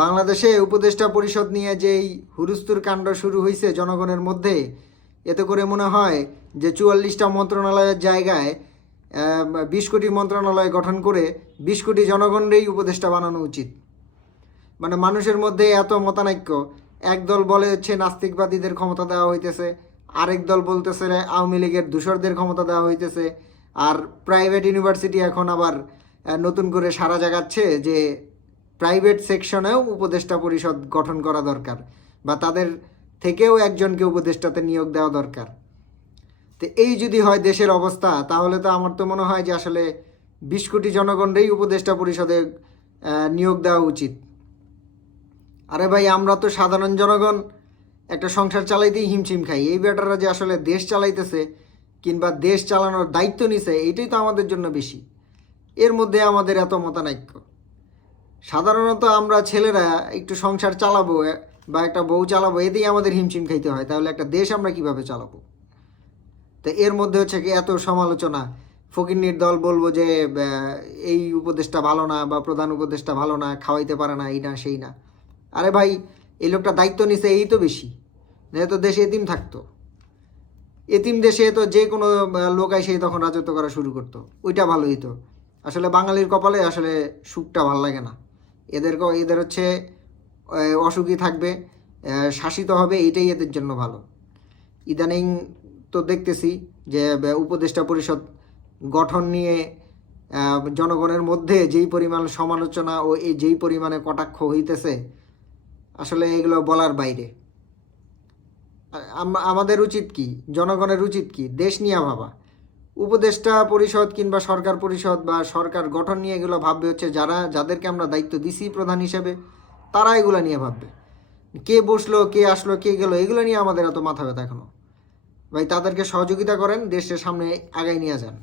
বাংলাদেশে উপদেষ্টা পরিষদ নিয়ে যেই হুলস্থুল কাণ্ড শুরু হয়েছে জনগণের মধ্যে, এতে করে মনে হয় যে 44টা মন্ত্রণালয়ের জায়গায় 20 কোটি মন্ত্রণালয় গঠন করে 20 কোটি জনগণেরই উপদেষ্টা বানানো উচিত। মানে মানুষের মধ্যে এত মতানৈক্য, একদল বলে হচ্ছে নাস্তিকবাদীদের ক্ষমতা দেওয়া হইতেছে, আরেক দল বলতেছে আওয়ামী লীগের দূষরদের ক্ষমতা দেওয়া হইতেছে, আর প্রাইভেট ইউনিভার্সিটি এখন আবার নতুন করে সাড়া জাগাচ্ছে যে প্রাইভেট সেকশনেও উপদেষ্টা পরিষদ গঠন করা দরকার, বা তাদের থেকেও একজনকে উপদেষ্টাতে নিয়োগ দেওয়া দরকার। তো এই যদি হয় দেশের অবস্থা, তাহলে তো আমার তো মনে হয় যে আসলে 20 কোটি জনগণেরই উপদেষ্টা পরিষদে নিয়োগ দেওয়া উচিত। আরে ভাই, আমরা তো সাধারণ জনগণ, একটা সংসার চালাইতেই হিমশিম খাই, এই বেটারা যে আসলে দেশ চালাইতেছে কিংবা দেশ চালানোর দায়িত্ব নিছে, এইটাই তো আমাদের জন্য বেশি। এর মধ্যে আমাদের এত মতানৈক্য। সাধারণত আমরা ছেলেরা একটু সংসার চালাবো বা একটা বউ চালাবো, এতেই আমাদের হিমশিম খাইতে হয়, তাহলে একটা দেশ আমরা কিভাবে চালাবো? তো এর মধ্যে হচ্ছে কি এত সমালোচনা, ফকিন্নির দল বলবো যে এই উপদেশটা ভালো না বা প্রধান উপদেশটা ভালো না, খাওয়াইতে পারে না, এই না সেই না। আরে ভাই, এই লোকটা দায়িত্ব নিছে, এই তো বেশি। যেহেতু দেশে এতিম থাকতো, এতিম দেশে তো যে কোনো লোক এসে তখন রাজত্ব করা শুরু করতো, ওইটা ভালো হইতো। আসলে বাঙালির কপালে আসলে সুখটা ভাল লাগে না। এদের হচ্ছে অসুখী থাকবে, শাসিত হবে, এটাই এদের জন্য ভালো। ইদানিং তো দেখতেছি যে উপদেষ্টা পরিষদ গঠন নিয়ে জনগণের মধ্যে যেই পরিমাণ সমালোচনা ও এই যেই পরিমাণে কটাক্ষ হইতেছে, আসলে এগুলো বলার বাইরে। আমাদের উচিত কি, জনগণের উচিত কি, দেশ নিয়ে ভাবা। উপদেষ্টা পরিষদ কিংবা সরকার পরিষদ বা সরকার গঠন নিয়ে এগুলো ভাববে হচ্ছে যাদেরকে আমরা দায়িত্ব দিছি প্রধান হিসেবে, তারা এগুলো নিয়ে ভাববে। কে বসলো, কে আসলো, কে গেলো, এগুলো নিয়ে আমাদের এত মাথা ব্যথা এখনো। ভাই, তাদেরকে সহযোগিতা করেন, দেশের সামনে আগায় নিয়ে যান।